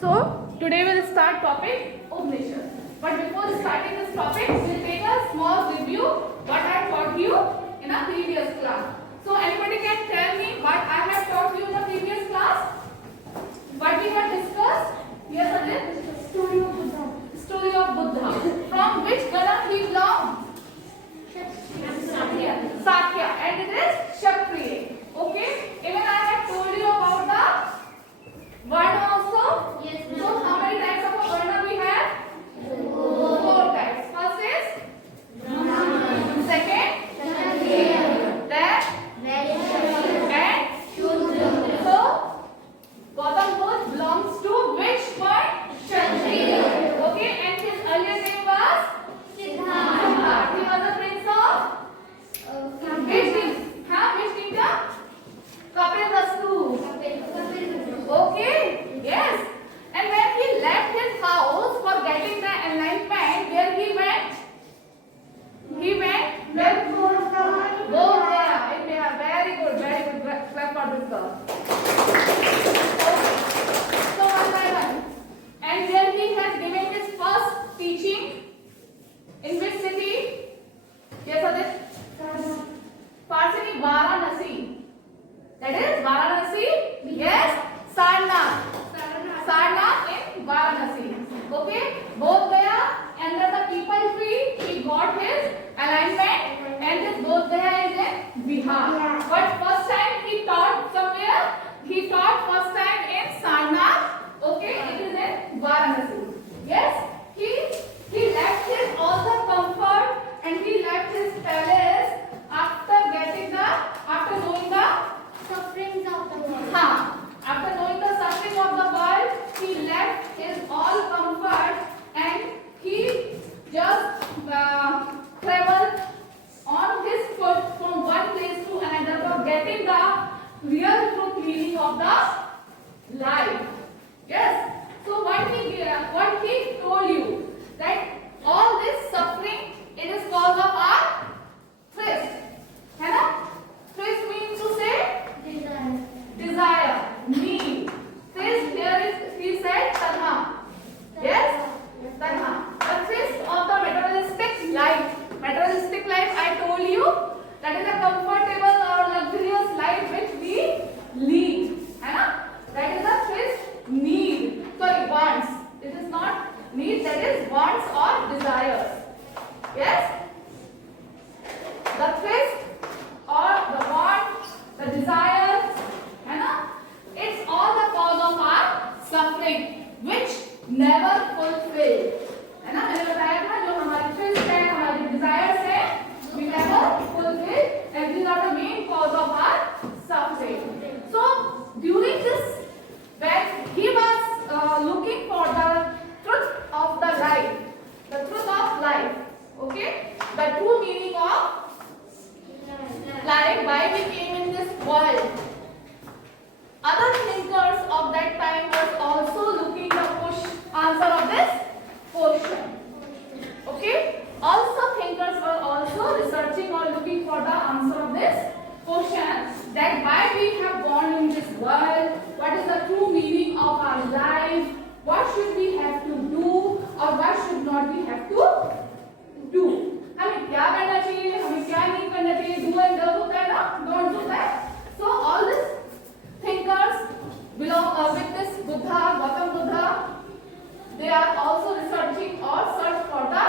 So today we'll start topic Upanishad. But before starting this topic, we'll take a small review what I taught you in a previous class. So anybody can tell me what I have taught you in the previous class? What we have discussed? Yes, Ajit? Story of Buddha. Story of Buddha. From which Gana he belongs? Sakya. And it is Kshatriya. Okay? Even I have told you about the Varna also. Yes, ma'am. So how many types of a Varna we have? Four types. First is second, then and so Gautam Buddha belongs to which one? Kshatriya. Okay, and his earlier name was Siddhartha. He was the prince of which kingdom? Which kingdom? Kapilvastu. Okay, yes. And when he left his house for getting the enlightenment, where he went? He went where? Bodhgaya. India. Very good, very good. Clap for this girl. Okay. So one by one. And where he has given his first teaching? In which city? Yes, Adit? Parsini, Varanasi. That is Varanasi? Yes. Sarnath. Sarnath in Varanasi. Okay. Bodhgaya, under the people tree, he got his alignment, and this Bodhgaya is in Bihar. Yeah. But first time he taught somewhere. He taught first time in Sarnath. Okay, it is in Varanasi. Yes. He left his all the comfort and he left his palace after knowing the Sufferings of the world. after knowing the suffering of the world, he left his all comfort and he just traveled on his foot from one place to another for getting the real truth meaning of the life. Yes. So what he told you that all this suffering, it is cause of our thirst. है ना? Thirst means to say desire, need. Thirst here is, he said, tanha. Yes? Tanha. The thirst of the materialistic life. Materialistic life, I told you, that is a comfortable or luxurious life which we lead. है ना? That is a thirst, need. Sorry, wants. It is not need, that is wants or desires. Yes? The thirst or the want, the desire, है ना? It's all the cause of our suffering, which never fulfill. है ना? मैंने बताया था जो हमारी thirst है, हमारी desires है, we never fulfill, and these are the main cause of our suffering. So during this, when he was looking for the truth of the life, the truth of life, okay, the true meaning of life, why we came in this world. Other thinkers of that time was also looking the answer of this question. Okay? Also thinkers were also researching or looking for the answer of this question, that why we have born in this world, what is the true meaning of our life, what should we have to do or what should not we have to do. हमें क्या करना चाहिए, हमें क्या नहीं करना चाहिए, do and don't होता है ना, don't होता है. So all these thinkers belong with this Buddha, Gautam Buddha, they are also researching or search for the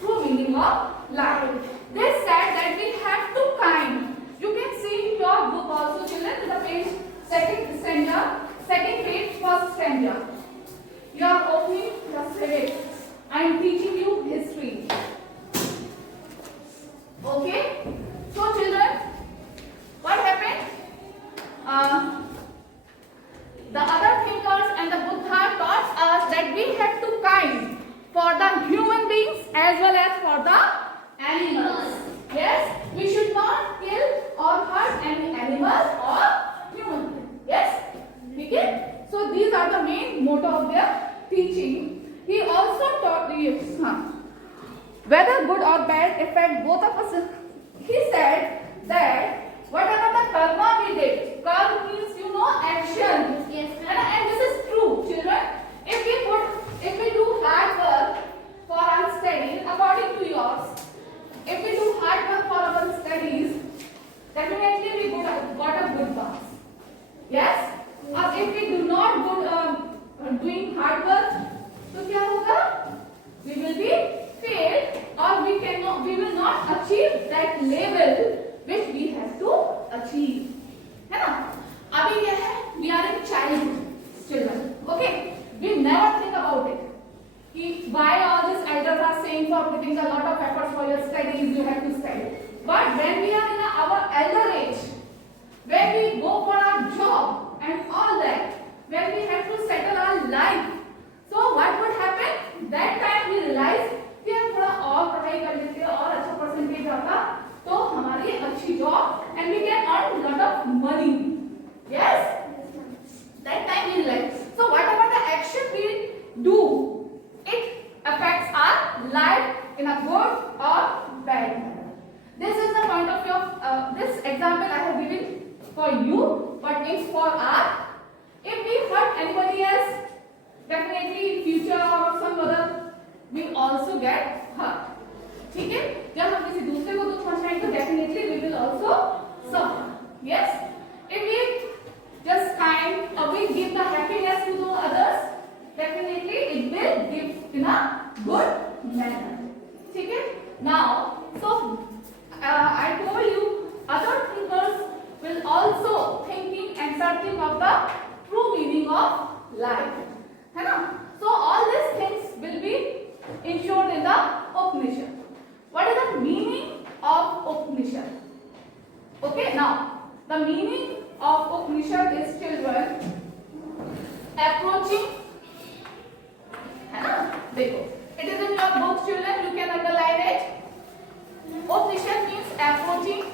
true meaning of life. They said that we have two kinds. You can see in your book also, children, in the page second page, first stanza. You are opening the slate. I am teaching you history. Okay? So children, what happened? The other thinkers and the Buddha taught us that we have two kinds, for the human beings as well as for the animals. Yes? We should not kill or hurt any animal or human being. Yes? Okay? So these are the main motto of their teaching. He also taught whether good or bad affect both of us. He said that whatever the karma we did, karma means action. Yes, And this is true. But when we are in our elder age, when we go for our job and all that, when we have to settle our life, so what would happen? That time we realize कि हम थोड़ा और पढ़ाई कर लेते हैं और अच्छा परसेंटेज आता तो हमारी अच्छी job and we can earn lot of money. Yes? That time we realize. So whatever the action we do, it affects our life in a good or bad manner. This is the point of view of this example I have given for you, but it's for art. If we hurt anybody else, definitely in future or some other, we also get hurt. ठीक है? जब हम किसी दूसरे को दुख पहुंचाएंगे तो definitely we will also suffer. Yes? If we just kind or we give the happiness to the others, definitely it will give in a good manner. ठीक है? Now, so I told you other thinkers will also thinking and searching of the true meaning of life. है ना? So all these things will be ensured in the Upanishad. What is the meaning of Upanishad? Okay, now the meaning of Upanishad is children approaching. है ना? देखो, it is in your books, children. You can underline it. Upanishad means approaching.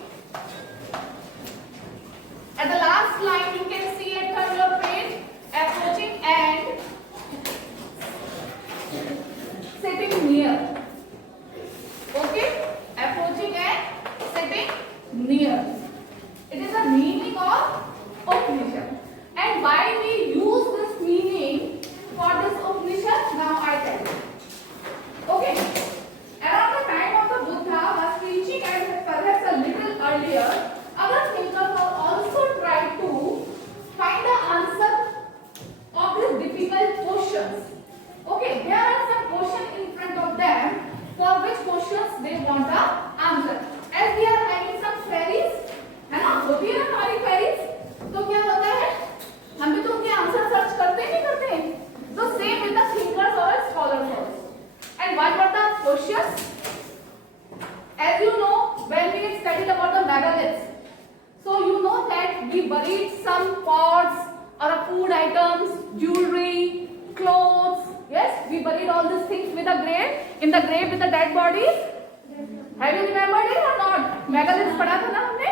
At the last line, you can see it on your page. Approaching and sitting near. Okay? Approaching and sitting near. It is the meaning of Upanishad. And why we use this meaning for this Upanishad? Now I tell you. Okay? Around the time of the Buddha was preaching and perhaps a little earlier, other thinkers have also tried to find the answer of these difficult questions. Okay, there are some questions in front of them for which questions they want the answer. As we are having some queries, है ना? होती है ना हमारी queries? तो क्या होता है? हम भी तो उनके आंसर सर्च करते नहीं करते? So same with the thinkers or scholars also. And what were the questions? As you know, when we studied about the megaliths, so you know that we buried some pots or food items, jewelry, clothes. Yes, we buried all these things with a grave, in the grave with the dead bodies. Have you remembered it or not? Megaliths पढ़ा था ना हमने?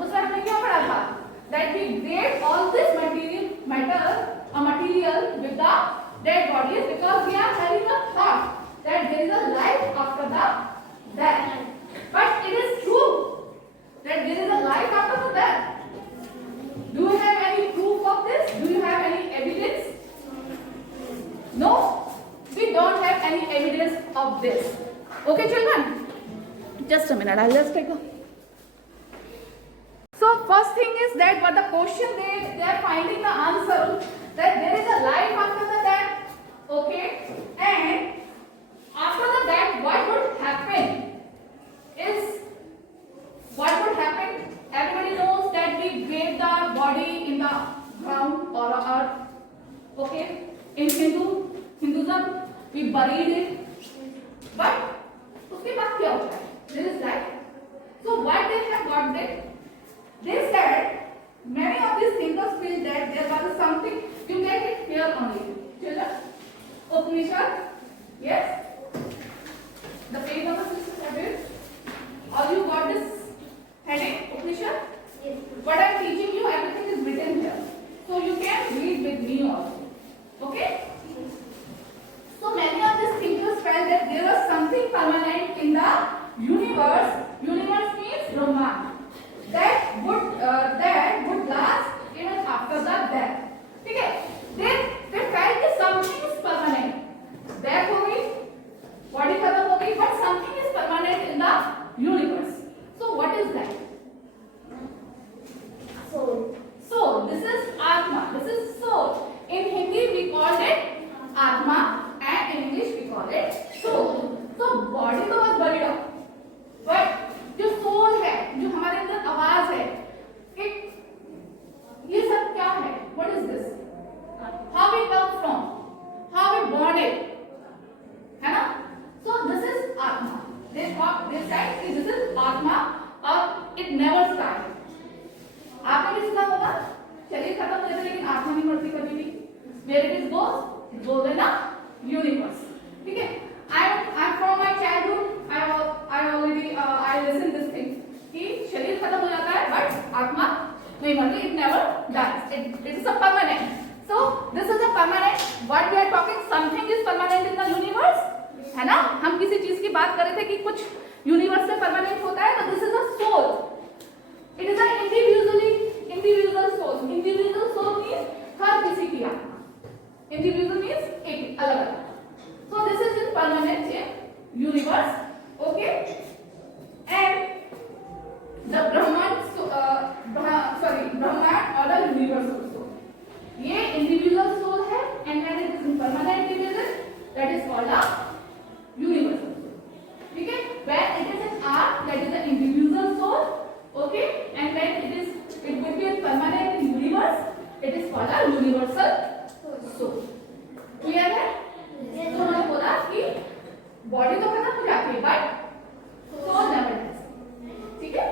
उसमें हमने क्या पढ़ा था? That we grave all this material with the dead bodies because we are having a thought that there is a life after the death. But it is true that there is a life after the death. Do you have any proof of this? Do you have any evidence? No, we don't have any evidence of this. Okay, children? Just a minute, I'll just take a. So, first thing is that what the question they are finding the answer that there is a life after the death. Okay, and after the death, what would happen is what would happen. Everybody knows that we grave the body in the ground or earth. Okay, in Hinduism, we buried it. But उसके बाद क्या होता है? There is life. So what they have got there? They said many of these thinkers feel that there was something. You get it here only. Children, Upanishad. Yes. The page number 67. Or you got this heading Upanishad? Yes. What I am teaching you, everything is written here. So you can read with me also. Okay? So many of these thinkers felt that there was something permanent in the universe. Universe means Brahman. That would last even after the death. ठीक है? They felt that something is permanent. Death हो गई, body खत्म हो गई, but something is permanent in the universe. So what is that? Soul. Soul. This is Atma. This is soul. In Hindi we call it Atma and in English we call it soul. So body तो बस buried up. But जो soul है, जो हमारे अंदर आवाज है, ये सब क्या है? What is this? How we come from? How we born it? है ना? So this is Atma. They said this is Atma goes in a universe. ठीक है? I from my childhood I already I listen this thing कि शरीर खत्म हो जाता है but आत्मा नहीं मरती. It never dies. It is a permanent. So this is a permanent. What we are talking, something is permanent in the universe. है ना? हम किसी चीज की बात कर रहे थे कि कुछ यूनिवर्स में परमानेंट होता है. तो this is a soul. It is a individual soul. Individual soul means हर किसी की आत्मा. इंडिविजुअल मीन्स एक अलग अलग. So this is in permanent in universe. Okay. And the Brahman Brahman or the universal soul. ये individual soul है and when it is in permanent division that is called a universal soul. ठीक है? When it is in R that is the individual soul. Okay. And when it will be in permanent in universe it is called a universal soul. Clear है? तो मैंने बोला कि body तो खत्म हो जाती है बट सोल नेवर डाइज. ठीक है?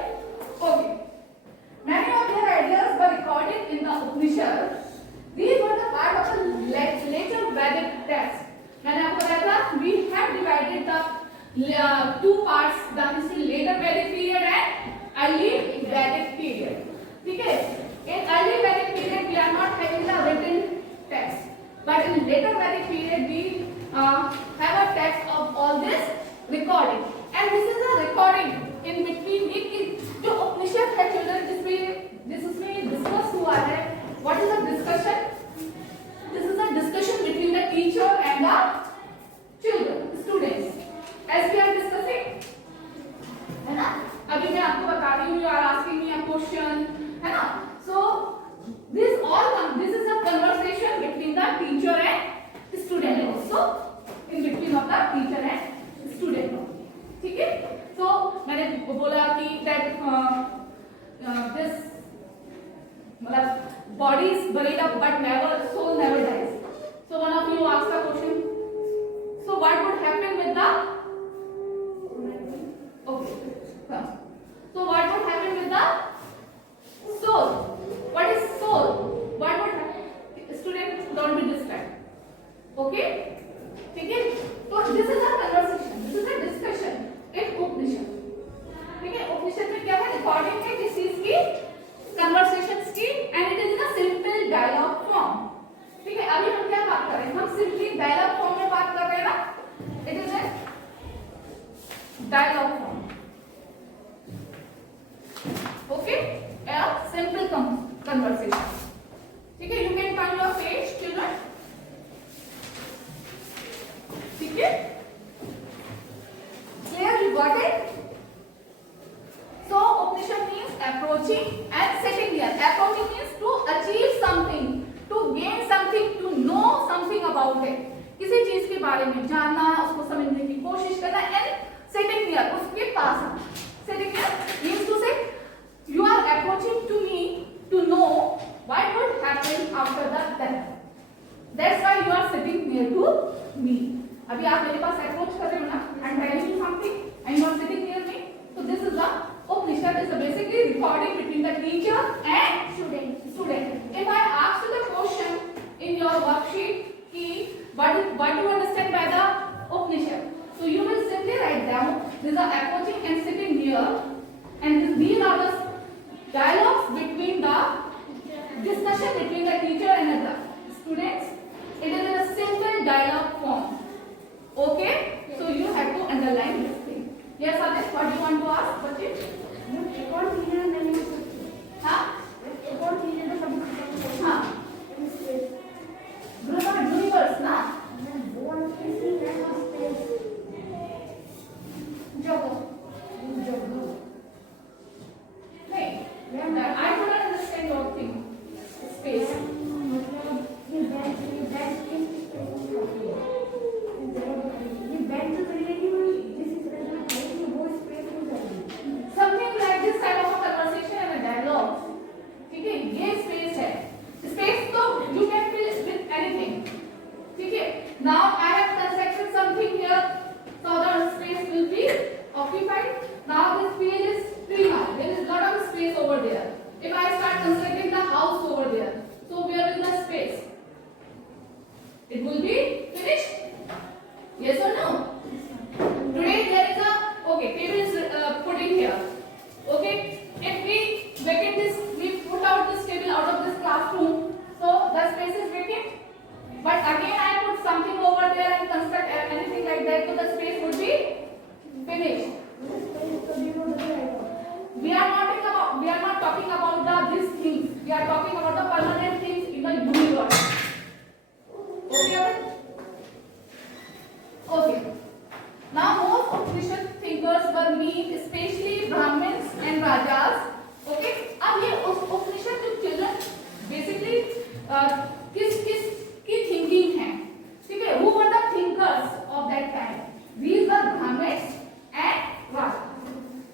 Okay. Many of their ideas were recorded in the Upanishads. These were the part of the later Vedic text. मैंने आपको बताया था we have divided the two parts, that is the later Vedic period and early Vedic period. ठीक है? In early Vedic period we are not having the written text. But in later Vedic period we have a text of all this recording, and this is a recording in between. जो उपनिषद है children जिसमें discuss हुआ है. What is the discussion? This is a discussion between the teacher and the children, students. As we are discussing, है ना? अभी मैं आपको बता रही हूँ, you are asking me a question, है ना? So this is a conversation between the teacher and student also, in between of the teacher and student. ठीक है? So मैंने बोला कि that this मतलब body is buried up but soul never dies. So one of you asked the question. So what would happen with the So what would happen with the soul? What is soul? What would happen? Students, don't be distracted. Okay? ठीक है? तो this is a conversation. This is a discussion. एक उपनिषद. ठीक है? उपनिषद में क्या है? Recording है किस चीज की? Conversations की, and it is in a simple dialogue form. ठीक है? अभी हम क्या बात कर रहे हैं? हम simply dialogue form में बात कर रहे हैं ना? It is a dialogue form. Okay? A simple conversation. ठीक है? You can turn your page, children. ठीक है? Clear? You got it? So Upanishad means approaching and sitting here. Approaching means to achieve something, to gain something, to know something about it. किसी चीज के बारे में जानना, उसको समझने की कोशिश करना, and sitting here, उसके पास आना. Sitting here means to say you are approaching to me to know what would happen after the death. That's why you are sitting near to me. अभी आप मेरे पास approach कर रहे हो ना? I'm telling you something and you are sitting near me. So this is the Upanishad is basically recording between the teacher and student. If I ask you the question in your worksheet, what do you understand by the Upanishad? So you will simply write down these are approaching and sitting here, and these are the dialogues between the discussion between the teacher and the students. It is in a simple dialogue form. Okay? So you have to underline this thing. Yes, Adesh, what do you want to ask? Bachche? हाँ? हाँ. Universe ना? नहीं. I don't understand your thing. Space. Something like this type of a conversation and a dialogue. ठीक है? ये space है. Space तो you can fill with anything. ठीक है? Now I have constructed something here, so the space will be occupied. Now this field is free now. There is lot of space over there. If I start constructing the house over there, so where is the space? It will be finished. Yes or no? Today there is a table is putting here. Okay. If we vacate this, we put out this table out of this classroom, so the space is vacant. But again I put something over there and construct anything like that, so the space would be finished. We are not talking about these things. We are talking about the permanent things in the universe. Okay. Okay. Now most Upanishad thinkers were mean, especially Brahmins and Rajas. Okay. अब ये Upanishad जो children basically किस की thinking है, ठीक है? Who were the thinkers of that time? These were Brahmins and Rajas.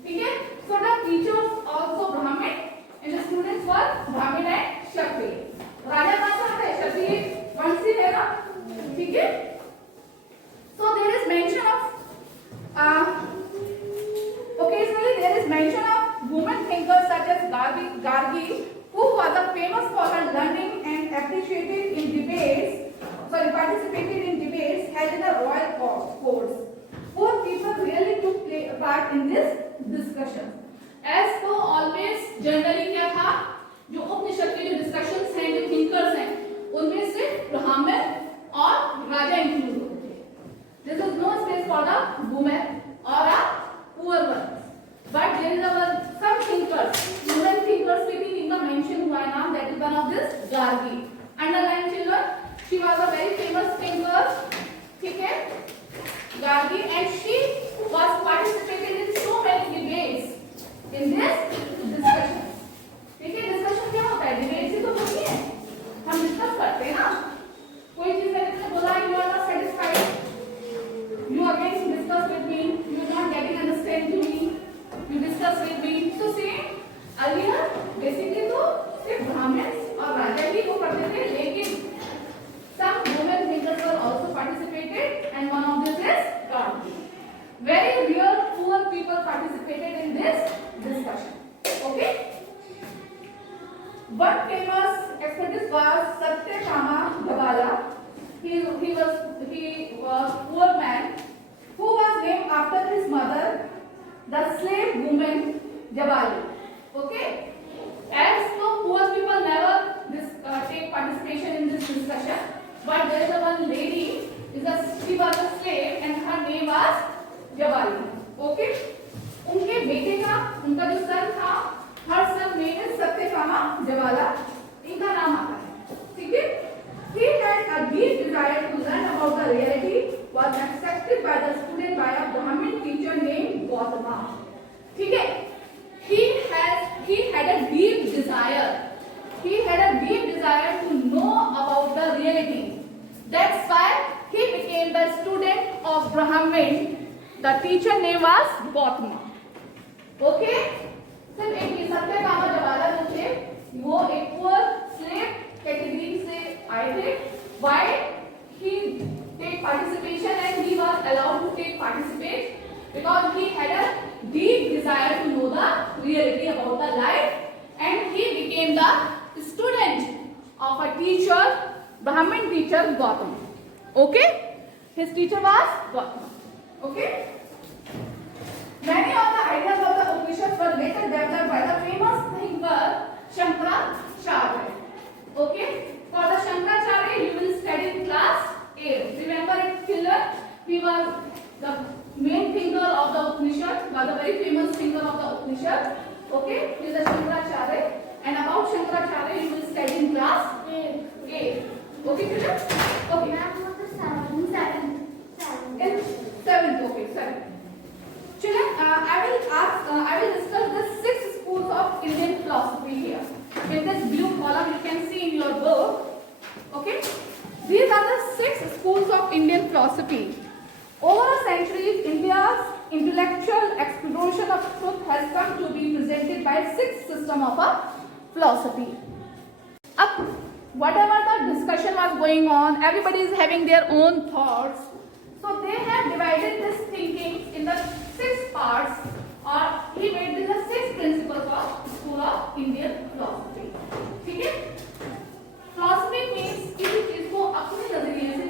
ठीक है? So the teachers also Brahmin and the students were Brahmin and Kshatriya. राजा कौन सा होता है? क्षत्रिय वंशी है ना, ठीक है? So there is mention of occasionally there is mention of women thinkers such as Gargi, who was famous for her learning and participated in debates held in the royal courts. Four people really took part in this discussion. As तो always generally क्या था, जो उपनिषद के जो discussions हैं, जो thinkers हैं, उनमें सिर्फ ब्राह्मण और राजा इंक्लूड होते थे. There is no space for the women or a poor ones. But there is some thinkers, women thinkers sitting in the mentioned one now, that is one of this Gargi. Underline children, she was a very famous thinker, ठीक है, Gargi, and she was participated in so many debates in this discussion. ठीक है, discussion क्या होता है? Debates ही तो होती है, हम discuss करते हैं ना. कोई चीज मैंने बोला, you are not satisfied, you again discuss with me, you are not getting understand to me, you discuss with me. So same earlier basically तो सिर्फ ब्राह्मण्स और राजा ही वो करते थे, लेकिन some women thinkers were also participated, and one of this is Gargi. Very real poor people participated in this discussion. Okay. One famous expertise was Satyakama Gawala. He was poor man who was named after his mother, the slave woman Jabali. Okay. As so poor people never take participation in this discussion, but there is one lady, she was a slave and her name was Jabali. Okay. उनके बेटे का, उनका जो सन था, her son name is Satyakama Jawala. इनका नाम आता है, ठीक है? He had a deep desire to learn about the reality, was accepted by the student by a Brahmin teacher named Gautama. ठीक है? He had a deep desire. He had a deep desire to know about the reality. That's why he became the student of Brahmin. The teacher name was Gautama. Okay? सिर्फ एक सत्यकामा जवाला जो थे, वो एक poor slave category से आए थे. Why he take participation and he was allowed to take participate? Because he had a deep desire to know the reality about the life, and he became the student of a teacher, Brahmin teacher Gautama. Okay? His teacher was Gautama. Okay? Many of the ideas of the Upanishads were later developed by the famous thinker Shankaracharya. Okay? For the Shankaracharya, you will study in class 8. Remember it, children? He was the main thinker of the Upanishad, was a very famous thinker of the Upanishad. Okay? He is the Shankaracharya. And about Shankaracharya, you will study in class 8. Okay, children? Okay. In 7th. Okay, 7th. Children, I will discuss the 6 schools of Indian philosophy here. In this blue column, you can see in your book. Okay, these are the 6 schools of Indian philosophy. Over the centuries, India's intellectual exploration of truth has come to be presented by 6 systems of a philosophy. Up, whatever the discussion was going on, everybody is having their own thoughts. So they have divided this thinking in the 6 parts, or he made this the 6 principles of school of Indian philosophy. ठीक है? Philosophy means किसी चीज को अपने नजरिए से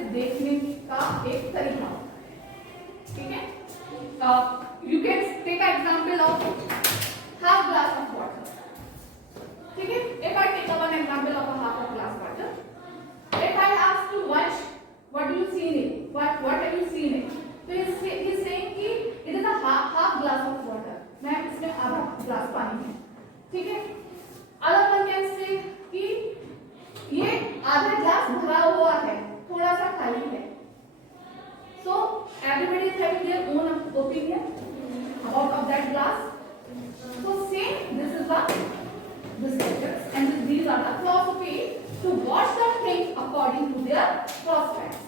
cross PACS,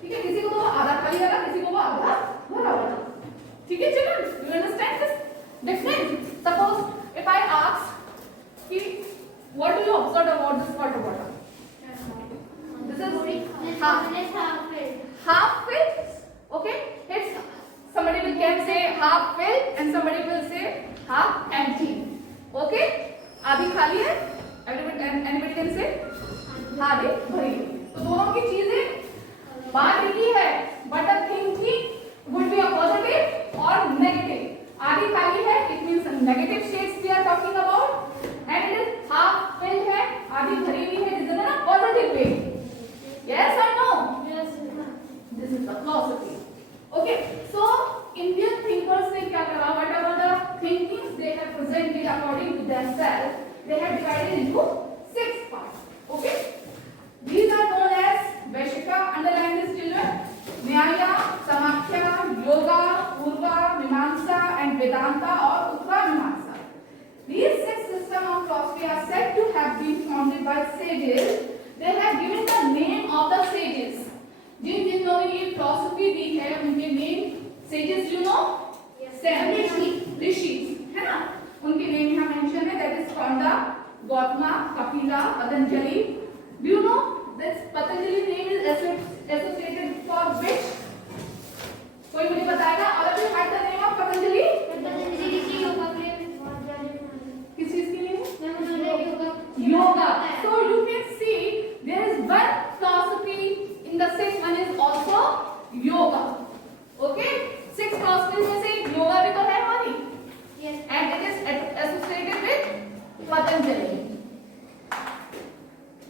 ठीक है। किसी को तो आधा खाली वाला, किसी को वो आधा भरा वाला, ठीक है children, you understand this difference. Suppose if I ask कि what do you observe about this water bottle, this is half filled, okay, it's somebody will can say half filled and somebody will say half empty, okay, आधी खाली है, anybody can say आधी भरी। तो दोनों की चीजें बात एक ही है, but the thinking would be a positive or negative। आधी खाली है, it means negative shades we are talking about, and it is half filled है, आधी भरी हुई है, this is in a positive way, yes or no? This is the philosophy, okay। So Indian thinkers ने क्या करा, whatever the thinkings they have presented according to themselves, they have divided into 6 parts, okay। These are known as Vaishika, underline this children, Nyaya, Samakhya, Yoga, Purva, Mimamsa and Vedanta or Uttara Mimamsa। These 6 systems of philosophy are said to have been founded by sages। They have given the name of the sages। जिन जिन्हों ने ये philosophy दी है उनके name sages, you know, rishi, है ना, उनके name यहाँ मेंशन है, that is Kaunda, Gautama, Kapila, Patanjali. Do you know this Patanjali name is associated for which? कोई मुझे बताएगा, और you had the name of Patanjali? किस चीज के लिए? Yoga. So you can see there is one philosophy in the 6th one is also yoga, okay। 6 philosophies में से yoga भी तो है हमारी, yes, and it is associated with Patanjali,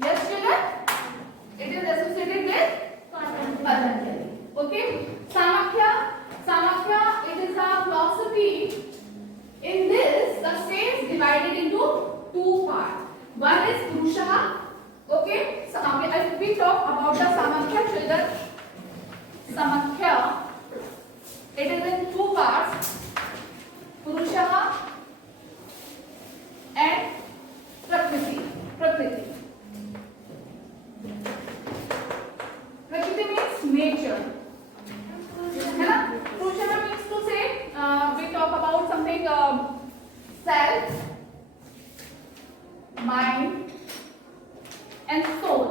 yes children, it is associated with Patanjali, okay। Samakhya it is a philosophy, in this the sages divided into 2 parts, one is Purusha, okay। So if we talk about the Samakhya children, Samakhya it is in 2 parts, Purusha and Prakriti। Prakriti means nature, है ना। Purusha means to say we talk about something self, mind and soul,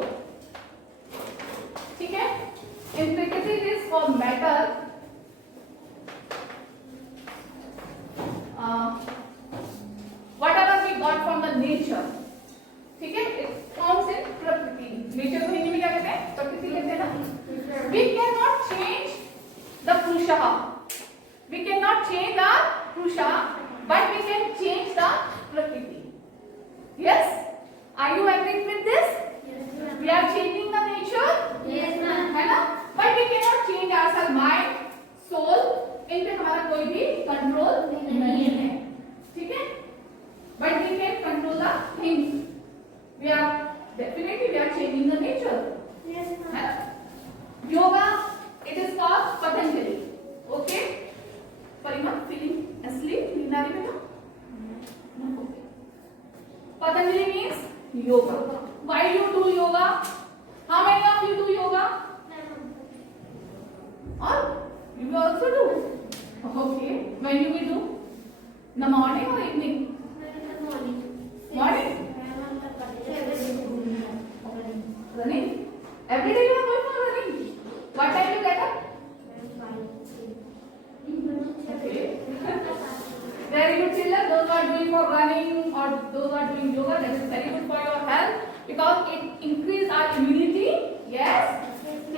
ठीक है। In Prakriti it is for matter, whatever we got from the nature, ठीक है, it comes in Prakriti। nature को हिंदी में क्या कहते हैं? प्रकृति कहते हैं ना। We cannot change the Purusha, we cannot change the Purusha, but we can change the Prakriti, yes, are you agreeing with this? We are changing the nature, yes ma'am, है ना, but we cannot change ourselves, mind, soul, इन पे हमारा कोई भी control नहीं है, ठीक है, but we can control the things, we are definitely we are changing the nature, yes ma'am। Yoga it is called Patanjali, okay। Parimat feeling asleep, नींद आ रही है बेटा? Patanjali means yoga। Why you do yoga? How many of you do yoga? Or you also do? Okay. When you will do? In the morning or evening? Morning. Running. Every day you are going for running. What time you get up? Okay. Very good children. Those who are doing for running or those who are doing yoga, that is very good for your health because it increase our immunity. Yes.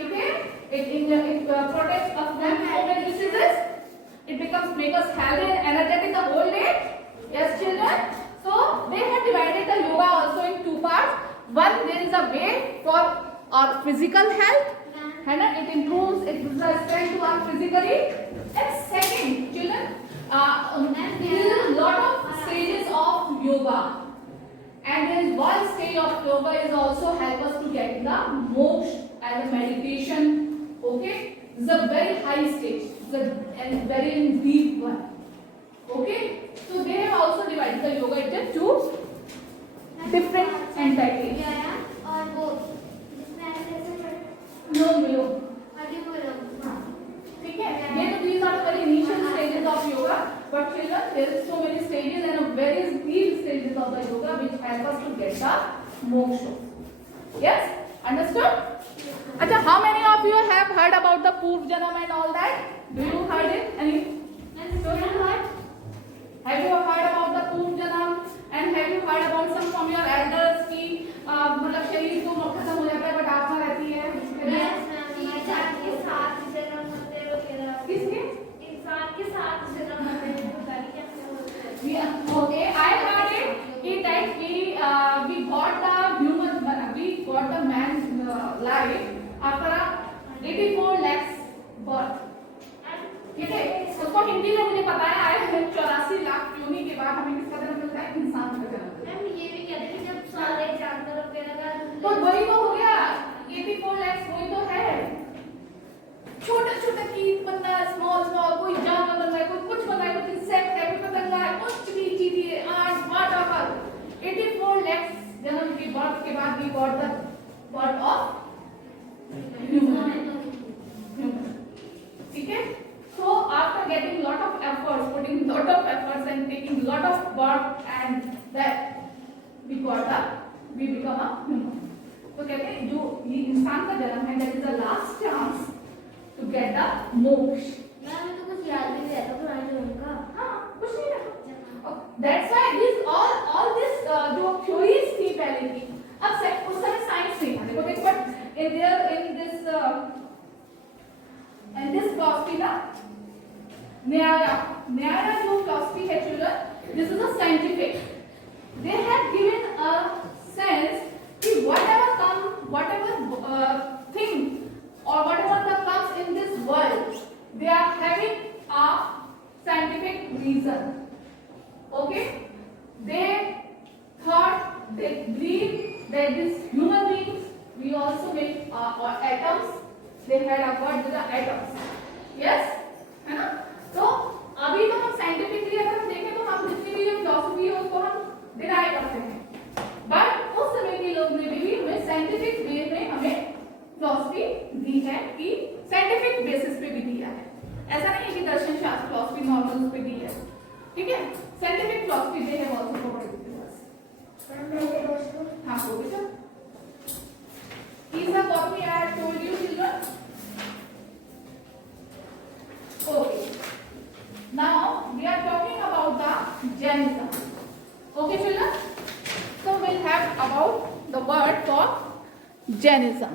Okay. It protects us from so many diseases. It becomes make us healthy and energetic the whole day. Yes, children. So they have divided the yoga also in 2 parts. One, there is a way for our physical health, है ना? It improves, it gives a strength to our physically. And second, children, there is a lot of stages of yoga, and there is one stage of yoga is also help us to get the moksha as a meditation. Okay, it's a very high stage, and very deep one. Okay, so they have also divided the yoga into 2 different entities. अनुलोम अधिकूलम ठीक है ये तो these are the very initial stages of yoga but children there is so many stages and very deep stages of the yoga which help us to get the moksha yes understood acha how many of you have heard about the purv janam and all that do you heard it any have you heard about the purv janam and have you heard about some from your elders ki मतलब शरीर तो खत्म हो जाता है but आत्मा रहती है उसके लिए इंसान के साथ जन्म होते वगैरह किसके इंसान के साथ जन्म होते हैं पता नहीं क्या होता है Okay, I heard it that we got the human, we got the man life after 84 lakhs birth. ठीक है, उसको हिंदी में मुझे पता है आया 84 लाख योनि के बाद हमें किसका जन्म मिलता है इंसान का जन्म मिलता है। मैम ये भी कहते हैं कि जब सारे जानवर वगैरह का तो वही तो हो गया 84 lakhs वही तो है छोटा छोटा कीट बनना है स्मॉल स्मॉल कोई जानवर बनना है कोई कुछ बनना है कुछ इंसेक्ट है कोई पतंगा है कुछ भी चीज है आज व्हाटएवर 84 lakhs जन्म की बर्थ के बाद we got the birth of human ठीक है so after getting lot of efforts putting lot of efforts and taking lot of birth and that we become a human तो कहते हैं जो ये इंसान का जन्म है that is the last chance to get the moksha ma'am तो कुछ याद भी नहीं रहता पुराने जन्म का हाँ कुछ नहीं रहा that's why this all this जो theories थी पहले की अब उस समय साइंस नहीं था देखो देखो but in this philosophy ना न्याया जो philosophy है children this is a scientific they have given a sense कि whatever thing or whatever that comes in this world they are having a scientific reason okay they thought they believe that these human beings we also make atoms they had a word with the atoms yes है ना तो अभी तो हम scientifically अगर हम देखें तो हम जितनी भी फिलॉसफी है उसको हम डिनाई करते हैं बट उस समय के लोग ने भी हमें साइंटिफिक वे में हमें फिलॉसफी दी है कि साइंटिफिक बेसिस पे भी दिया है ऐसा नहीं है कि दर्शन शास्त्र फिलॉसफी नॉर्मल उस पे दी है ठीक है scientific philosophy they have also provided to us हां वो बेटा these are what we have told you children okay now we are talking about the Jainism okay children so we'll have about the word for Jainism